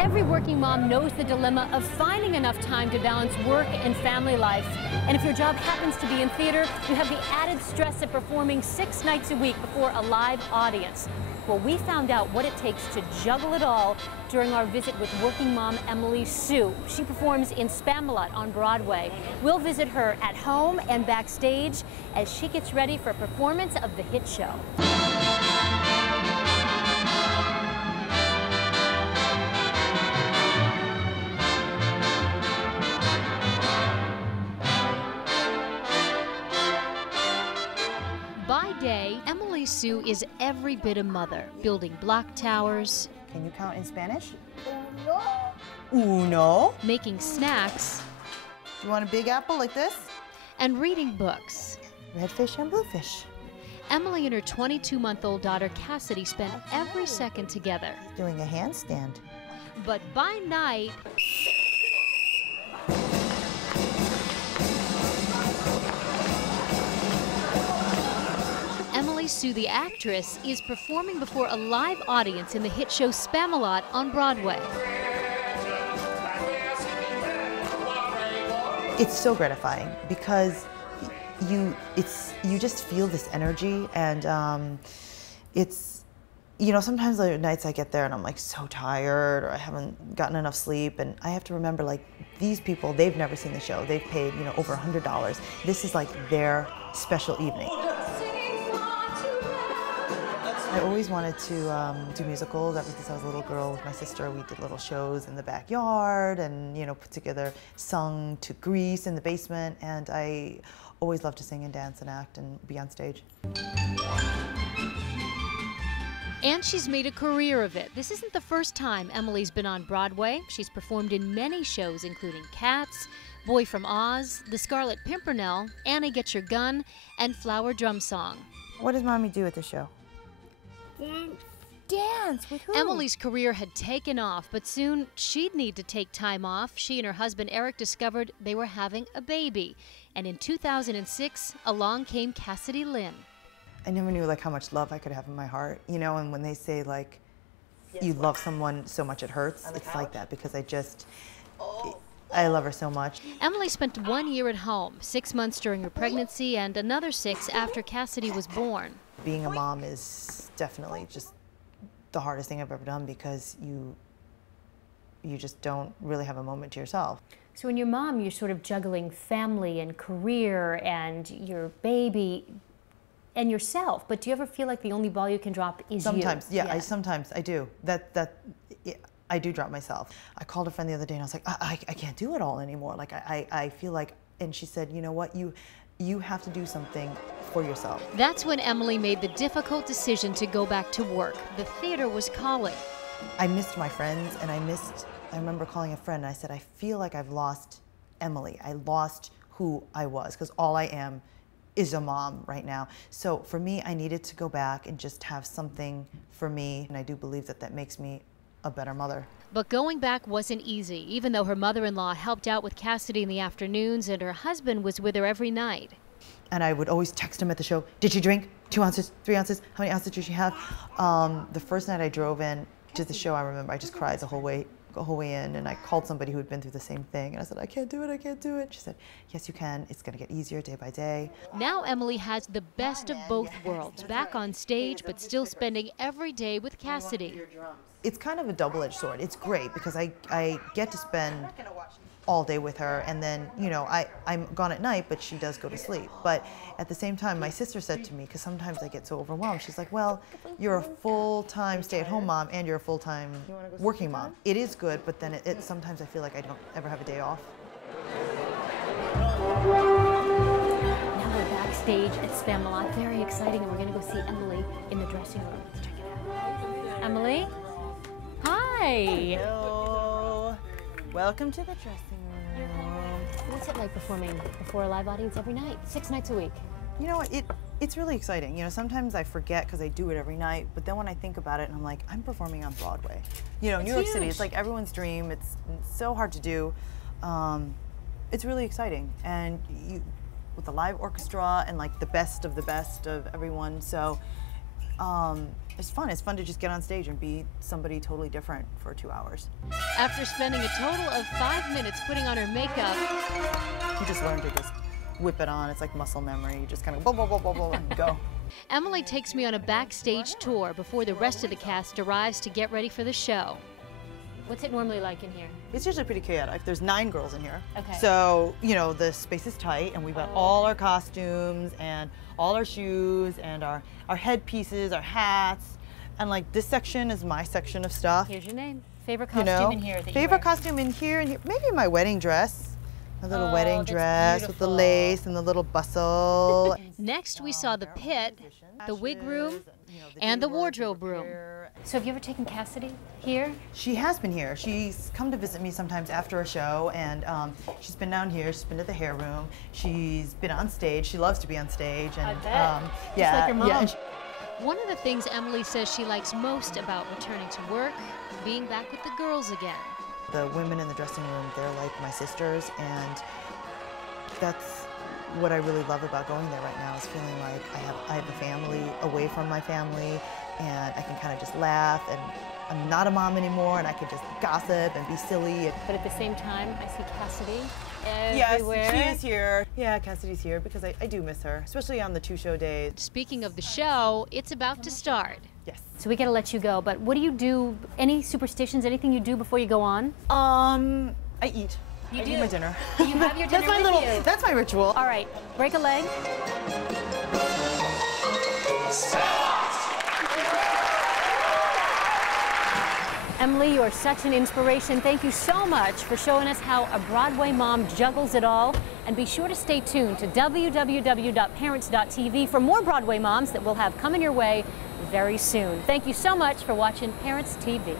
Every working mom knows the dilemma of finding enough time to balance work and family life. And if your job happens to be in theater, you have the added stress of performing 6 nights a week before a live audience. Well, we found out what it takes to juggle it all during our visit with working mom Emily Hsu. She performs in Spamalot on Broadway. We'll visit her at home and backstage as she gets ready for a performance of the hit show. By day, Emily Hsu is every bit a mother, building block towers. Can you count in Spanish? Uno. Making snacks. You want a big apple like this? And reading books. Red fish and blue fish. Emily and her 22-month-old daughter Cassidy spend every second together. Doing a handstand. But by night, Emily Hsu, the actress, is performing before a live audience in the hit show Spamalot on Broadway. It's so gratifying because you just feel this energy, and it's, you know, sometimes the nights I get there and I'm like so tired or I haven't gotten enough sleep, and I have to remember, like, these people, they've never seen the show. They've paid, you know, over $100. This is like their special evening. I always wanted to do musicals. Ever since I was a little girl with my sister, we did little shows in the backyard and, you know, put together, sung to Grease in the basement, and I always loved to sing and dance and act and be on stage. And she's made a career of it. This isn't the first time Emily's been on Broadway. She's performed in many shows, including Cats, Boy from Oz, The Scarlet Pimpernel, Annie Get Your Gun, and Flower Drum Song. What does Mommy do at the show? Dance. Dance? With who? Emily's career had taken off, but soon she'd need to take time off. She and her husband Eric discovered they were having a baby. And in 2006, along came Cassidy Lynn. I never knew, like, how much love I could have in my heart, you know, and when they say, like, you love someone so much it hurts, it's like that, because I love her so much. Emily spent 1 year at home, 6 months during her pregnancy and another 6 after Cassidy was born. Being a mom is definitely just the hardest thing I've ever done, because you just don't really have a moment to yourself. So when you're mom, you're sort of juggling family and career and your baby and yourself, but do you ever feel like the only ball you can drop is sometimes, you? Yeah, sometimes I do. I do drop myself. I called a friend the other day and I was like, I can't do it all anymore. Like, I feel like, and she said, you know what, you have to do something for yourself. That's when Emily made the difficult decision to go back to work. The theater was calling. I missed my friends, and I remember calling a friend and I said, I feel like I've lost Emily. I lost who I was, because all I am is a mom right now. So for me, I needed to go back and just have something for me, and I do believe that that makes me a better mother. But going back wasn't easy, even though her mother-in-law helped out with Cassidy in the afternoons and her husband was with her every night. And I would always text him at the show, did she drink? 2 ounces, 3 ounces? How many ounces did she have? The first night I drove in to the show, I remember I just cried the whole way in, and I called somebody who had been through the same thing, and I said, I can't do it, I can't do it. She said, yes, you can. It's going to get easier day by day. Now Emily has the best of both worlds, back on stage, but still spending every day with Cassidy. It's kind of a double-edged sword. It's great because I get to spend all day with her, and then, you know, I'm gone at night, but she does go to sleep. But at the same time, my sister said to me, because sometimes I get so overwhelmed, she's like, well, you're a full-time stay-at-home mom and you're a full-time working mom. It is good, but then sometimes I feel like I don't ever have a day off. Now we're backstage at Spamalot, very exciting, and we're going to go see Emily in the dressing room. Let's check it out. Emily? Hi! Hello. Welcome to the dressing room. What's it like performing before a live audience every night, 6 nights a week? You know, it's really exciting. You know, sometimes I forget because I do it every night, but then when I think about it, and I'm like, I'm performing on Broadway. You know, New York City, it's like everyone's dream. It's so hard to do. It's really exciting. And with the live orchestra and like the best of everyone. So It's fun. It's fun to just get on stage and be somebody totally different for 2 hours. After spending a total of 5 minutes putting on her makeup, You just learn to just whip it on. It's like muscle memory. You just kind of blah, and go. Emily takes me on a backstage tour before the rest of the cast arrives to get ready for the show. What's it normally like in here? It's usually pretty chaotic. There's 9 girls in here. Okay. So, you know, the space is tight, and we've got all our costumes and all our shoes and our headpieces, our hats. And like this section is my section of stuff. Here's your name. Favorite costume You know, in here that you favorite wear? costume in here, and maybe my wedding dress. My little wedding that's dress with the beautiful. lace and the little bustle. Next, we saw the pit, the wig room, and the wardrobe room. So have you ever taken Cassidy here? She has been here. She's come to visit me sometimes after a show, and she's been down here. She's been to the hair room. She's been on stage. She loves to be on stage. And, I bet. yeah, Just like your mom. Yeah, and One of the things Emily says she likes most about returning to work, being back with the girls again. the women in the dressing room, they're like my sisters, and that's what I really love about going there right now, is feeling like I have a family away from my family, and I can kind of just laugh, and I'm not a mom anymore, and I can just gossip and be silly. But at the same time, I see Cassidy Yes, everywhere. she is here. Yeah, Cassidy's here because I do miss her, especially on the 2-show days. Speaking of the show, it's about to start. Yes. So we gotta let you go, but what do you do? Any superstitions, anything you do before you go on? I eat. You I do? eat my dinner. You have your dinner That's my with you. That's my ritual. All right, break a leg. Emily, you are such an inspiration. Thank you so much for showing us how a Broadway mom juggles it all. And be sure to stay tuned to www.parents.tv for more Broadway moms that we'll have coming your way very soon. Thank you so much for watching Parents TV.